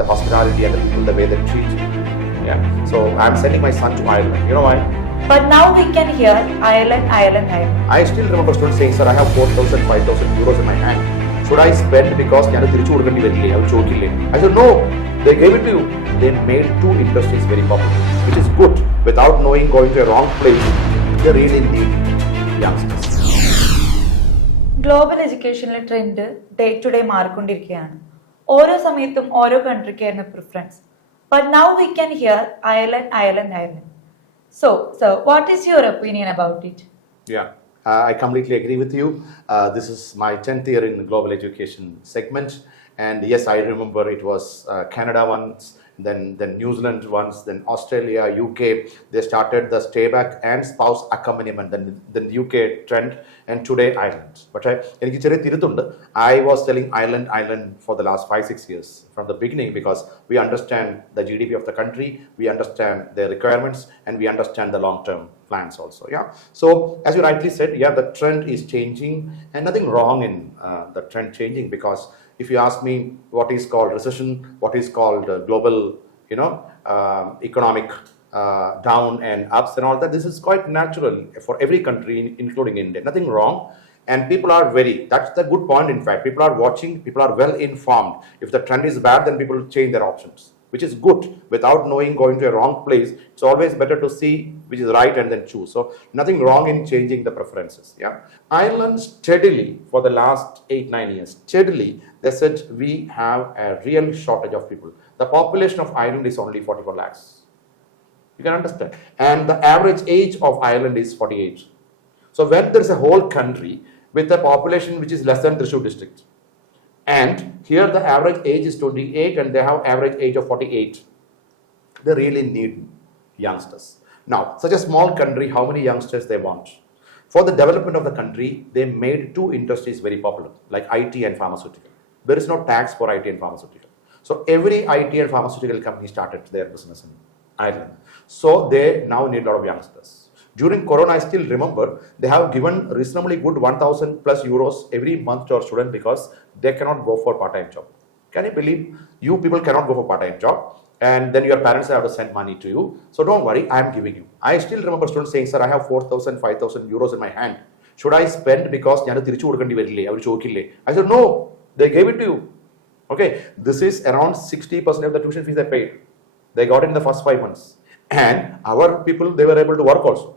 the hospitality and the people, the way they treat you. Yeah. So I'm sending my son to Ireland. You know why? But now we can hear Ireland, Ireland, Ireland. I still remember students saying, sir, I have 4,000, 5,000 euros in my hand. Should I spend because I said, no, they gave it to you. They made two industries very popular, which is good. Without knowing, going to a wrong place, they really need youngsters. Global എഡ്യൂക്കേഷനിലെ trend day to day മാറിക്കൊണ്ടിരിക്കുകയാണ്. ഓരോ സമയത്തും ഓരോ കൺട്രിക്കായിരുന്നു preference. But now we can hear Ireland, Ireland, Ireland. So, what is your opinion about it? Yeah, I completely agree with you. This is my 10th year in the global education segment. And yes, I remember it was Canada once, then New Zealand once, then Australia, UK. They started the stay back and spouse accompaniment, then UK trend, and today Ireland. But I was telling Ireland for the last 5-6 years from the beginning, because we understand the GDP of the country, we understand their requirements, and we understand the long-term plans also. Yeah. So as you rightly said, yeah, the trend is changing, and nothing wrong in the trend changing, because if you ask me what is called recession, what is called global, economic down and ups and all that, this is quite natural for every country, including India. Nothing wrong. And people are that's the good point, in fact. People are watching, people are well informed. If the trend is bad, then people change their options, which is good. Without knowing, going to a wrong place, it's always better to see which is right and then choose. So nothing wrong in changing the preferences. Yeah. Ireland steadily, for the last 8-9 years, steadily, they said we have a real shortage of people. The population of Ireland is only 44 lakhs. You can understand. And the average age of Ireland is 48. So when there is a whole country with a population which is less than Thrissur district, and here the average age is 28 and they have average age of 48, they really need youngsters. Now, such a small country, how many youngsters they want? For the development of the country, they made two industries very popular, like IT and pharmaceutical. There is no tax for IT and pharmaceutical. So every IT and pharmaceutical company started their business in Ireland. So they now need a lot of youngsters. During Corona, I still remember, they have given reasonably good 1,000 plus euros every month to our students, because they cannot go for part-time job. Can you believe? You people cannot go for part-time job, and then your parents have to send money to you. So don't worry, I am giving you. I still remember students saying, sir, I have 4,000, 5,000 euros in my hand. Should I spend because I said, no, they gave it to you. Okay, this is around 60% of the tuition fees they paid. They got it in the first 5 months. And our people, they were able to work also.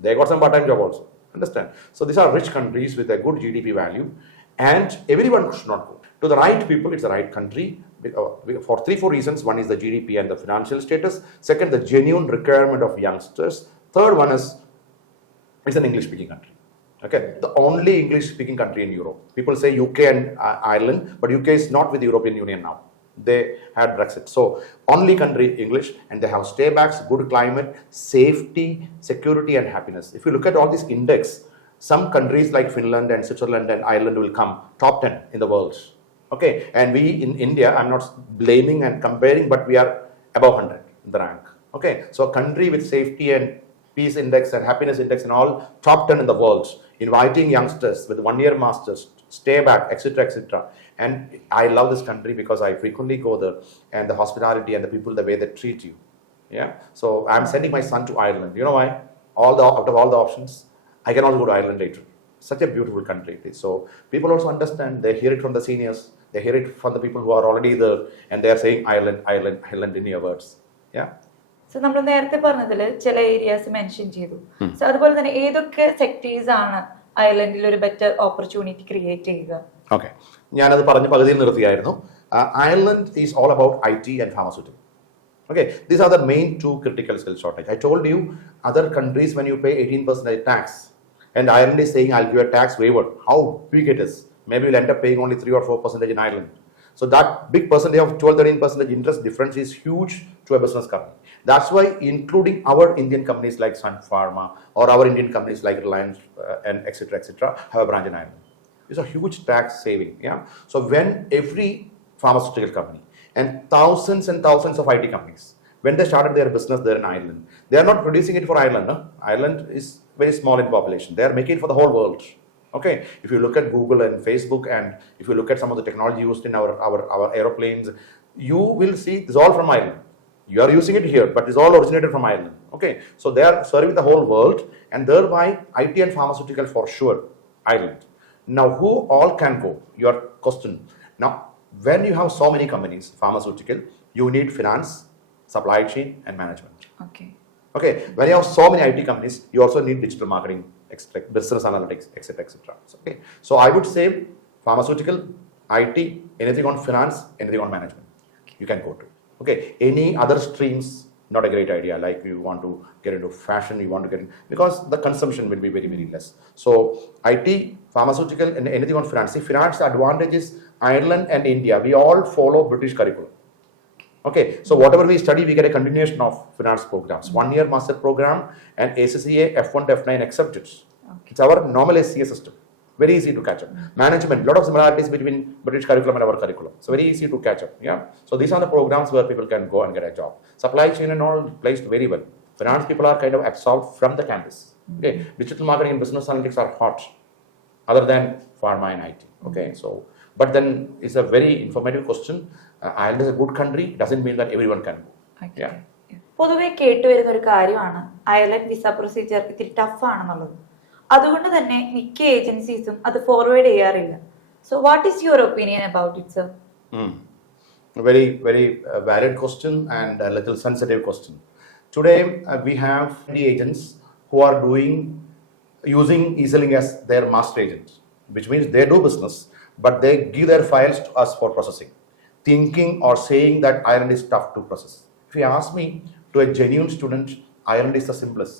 They got some part-time job also. Understand? So these are rich countries with a good GDP value, and everyone should not go. To the right people, it's the right country for 3-4 reasons. One is the GDP and the financial status. Second, the genuine requirement of youngsters. Third one is, it's an English-speaking country. Okay, the only English-speaking country in Europe. People say UK and Ireland, but UK is not with the European Union now. They had Brexit. So only country English, and they have staybacks, good climate, safety, security, and happiness. If you look at all this index, some countries like Finland and Switzerland and Ireland will come top 10 in the world. Okay, and we in India, I'm not blaming and comparing, but we are above 100 in the rank. Okay, so a country with safety and peace index and happiness index and all, top 10 in the world, inviting youngsters with 1-year masters, stay back, etc., etc. And I love this country because I frequently go there, and the hospitality and the people, the way they treat you. Yeah. So I'm sending my son to Ireland. You know why? Out of all the options, I can also go to Ireland later. Such a beautiful country it is. So people also understand. They hear it from the seniors. They hear it from the people who are already there, and they are saying Ireland, Ireland, Ireland in your words. Yeah. So നമ്മൾ നേരത്തെ പറഞ്ഞതിൽ ചില areas mention ചെയ്തു. So അതുപോലെ തന്നെ ഏതൊക്കെ sectors ആണ് അയർലൻഡിൽ ഒരു ബെറ്റർ ഓപ്പർച്യൂണിറ്റി ക്രിയേറ്റ് ചെയ്യുക? ഓക്കെ, ഞാനത് പറഞ്ഞ് പകുതിയിൽ നിർത്തിയായിരുന്നു. Ireland is all about IT and pharmaceutical. Okay, these are the main two critical skill shortage. I told you, other countries, when you pay 18% tax, and Ireland is saying, I'll give a tax waiver. How big it is? Maybe you'll end up paying only 3 or 4% in Ireland. So that big percentage of 12-13% interest difference is huge to a business company. That's why including our Indian companies like Sun Pharma or our Indian companies like Reliance and etc. have a branch in Ireland. It's a huge tax saving. Yeah. So when every pharmaceutical company and thousands of IT companies, when they started their business there in Ireland, they are not producing it for Ireland. No? Ireland is very small in population. They are making it for the whole world. Okay, if you look at Google and Facebook, and if you look at some of the technology used in our aeroplanes, you will see it's all from Ireland. You are using it here, but it's all originated from Ireland. Okay, so they are serving the whole world, and thereby IT and pharmaceutical for sure, Ireland. Now, who all can go? Your question. Now, when you have so many companies, pharmaceutical, you need finance, supply chain, and management. Okay. Okay, when you have so many IT companies, you also need digital marketing, business analytics, etc., etc. Okay, so I would say pharmaceutical, IT, anything on finance, anything on management, you can go to. Okay, any other streams, not a great idea. Like you want to get into fashion, you want to get in, because the consumption will be very, very less. So IT, pharmaceutical, and anything on finance. See, finance advantage is Ireland and India. We all follow British curriculum. Okay, so whatever we study, we get a continuation of finance programs. 1 year master program and ACCA F1 to F9 accepted. Okay. It's our normal SCA system. Very easy to catch up. Management, lot of similarities between British curriculum and our curriculum. So very easy to catch up. Yeah. So these are the programs where people can go and get a job. Supply chain and all placed very well. Finance people are kind of absorbed from the campus. Okay. Digital marketing and business analytics are hot, other than pharma and IT. Okay. So, but then it's a very informative question. Ireland is a good country. Doesn't mean that everyone can go. Okay. Yeah. പൊതുവെ കേട്ടുവരുന്ന ഒരു കാര്യമാണ് Ireland visa procedure ഇത്തിരി tough ആണെന്നുള്ളത്. അതുകൊണ്ട് തന്നെ മിക്ക ഏജൻസീസും അത് forward ചെയ്യാറില്ല. So what is your opinion about it sir? Very, very valid question and a little sensitive question. Today, we have many agents who are using Eazylink as their master agent, which means they do business, but they give their files to us for processing, thinking or saying that Ireland is tough to process. If you ask me, to a genuine student, Ireland is the simplest.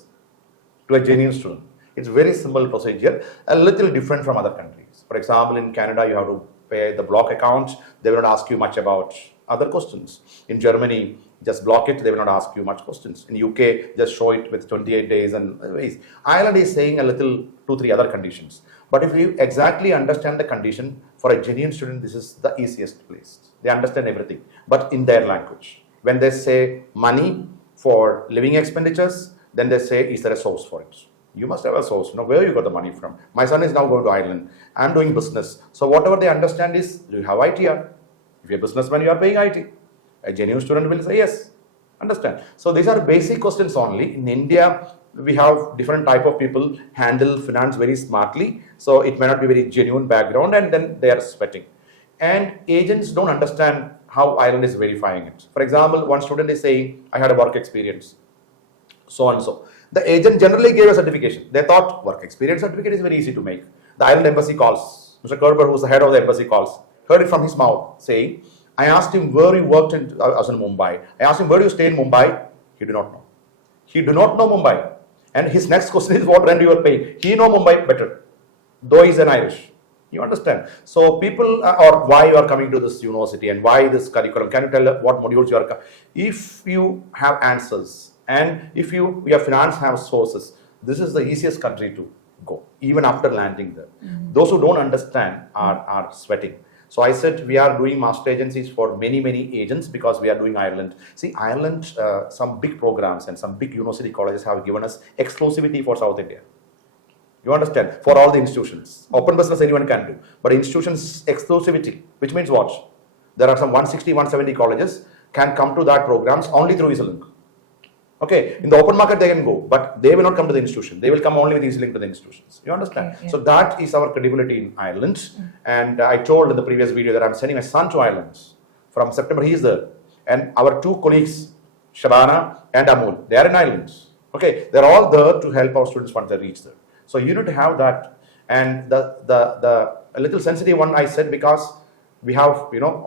To a genuine student, it's very simple procedure, a little different from other countries. For example, in Canada, you have to pay the block account. They will not ask you much about other questions. In Germany, just block it. They will not ask you much questions. In UK, just show it with 28 days and ways. Ireland is saying a little 2-3 other conditions. But if you exactly understand the condition, for a genuine student, this is the easiest place. They understand everything, but in their language. When they say money for living expenditures, then they say, is there a source for it? You must have a source. You know, where you got the money from? My son is now going to Ireland. I'm doing business. So whatever they understand is, do you have ITR? If you're a businessman, you are paying IT. A genuine student will say yes. Understand? So these are basic questions only. In India, we have different type of people handle finance very smartly. So it may not be very genuine background, and then they are sweating. And agents don't understand how Ireland is verifying it. For example, one student is saying, I had a work experience, so and so. The agent generally gave a certification. They thought work experience certificate is very easy to make. The Ireland embassy calls. Mr. Kerber, who's the head of the embassy, calls. Heard it from his mouth, saying, I asked him where you worked in, I was in Mumbai. I asked him, where do you stay in Mumbai? He did not know. He did not know Mumbai. And his next question is, what rent you are paying? He know Mumbai better, though he's an Irish. You understand? So people, or why you are coming to this university and why this curriculum, can you tell what modules you are coming? If you have answers and if your finance have sources, this is the easiest country to go, even after landing there. Those who don't understand are sweating. So I said we are doing master agencies for many, many agents because we are doing Ireland. See, Ireland, some big programs and some big university colleges have given us exclusivity for South India. You understand? For all the institutions. Open business anyone can do. But institutions exclusivity, which means what? There are some 160, 170 colleges can come to that programs only through Eazylink. Okay, in the open market they can go, but they will not come to the institution. They will come only with Eazylink to the institutions. You understand? Okay, yeah. So that is our credibility in Ireland. And I told in the previous video that I'm sending my son to Ireland. From September he is there. And our 2 colleagues, Shabana and Amul, they are in Ireland. Okay, they're all there to help our students once they reach there. So you need to have that. And the a little sensitive one I said because we have,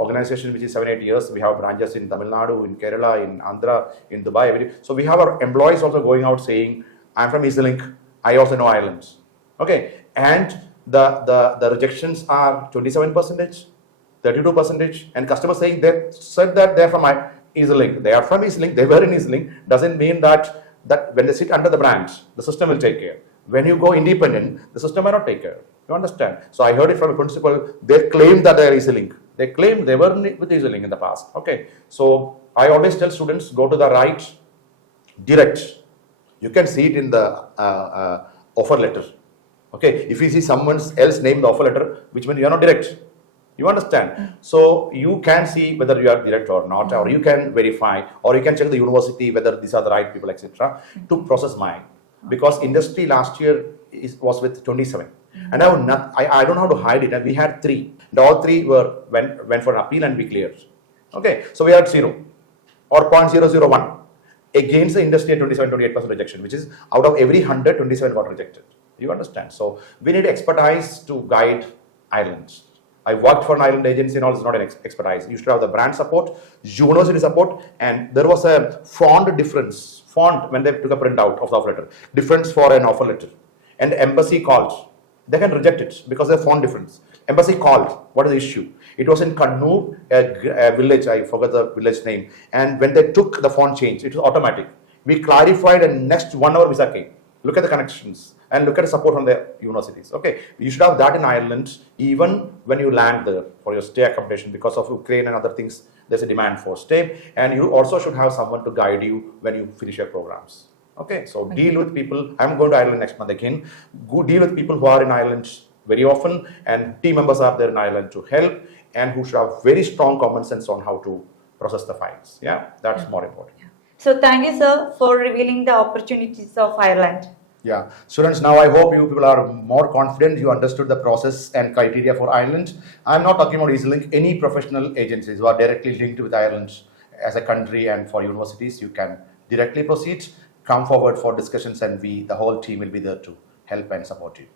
organization which is 7-8 years. We have branches in Tamil Nadu, in Kerala, in Andhra, in Dubai. So we have our employees also going out saying, I'm from Eazylink. I also know Ireland. Okay. And the rejections are 27%, 32%. And customers saying they said that they're from Eazylink. They are from Eazylink. They were in Eazylink. Doesn't mean that when they sit under the branch, the system will take care. When you go independent, the system may not take care. You understand? So I heard it from a principal. They claim that they are Eazylink. They claim they were with Eazylink in the past. Okay. So I always tell students, go to the right, direct. You can see it in the offer letter. Okay. If you see someone else name the offer letter, which means you are not direct. You understand? So you can see whether you are direct or not, or you can verify, or you can check the university whether these are the right people, etc. to process mine. Because industry last year was with 27. And I don't know how to hide it. And we had 3. And all 3 went for an appeal and we cleared. Okay, so we had 0 or 0.001 against the industry at 27-28% rejection, which is out of every 100, 27 got rejected. You understand? So we need expertise to guide islands. I worked for an island agency and all, it's not an expertise. You should have the brand support, university support, and there was a font difference. Font when they took a printout of the offer letter, difference for an offer letter. And embassy called. They can reject it because of the font difference. Embassy called. What is the issue? It was in Kannur, a village, I forgot the village name. And when they took the font change, it was automatic. We clarified and next 1 hour visa came. Look at the connections and look at the support from the universities. Okay, you should have that in Ireland even when you land there for your stay accommodation. Because of Ukraine and other things, there's a demand for stay. And you also should have someone to guide you when you finish your programs. Okay, so deal with people. I'm going to Ireland next month again. Go deal with people who are in Ireland very often, and team members are there in Ireland to help, and who should have very strong common sense on how to process the files. Yeah, that's more important. So thank you, sir, for revealing the opportunities of Ireland. Yeah, students, now I hope you people are more confident. You understood the process and criteria for Ireland. I'm not talking about Eazylink. Any professional agencies who are directly linked with Ireland as a country and for universities, you can directly proceed. Come forward for discussions, and the whole team will be there to help and support you.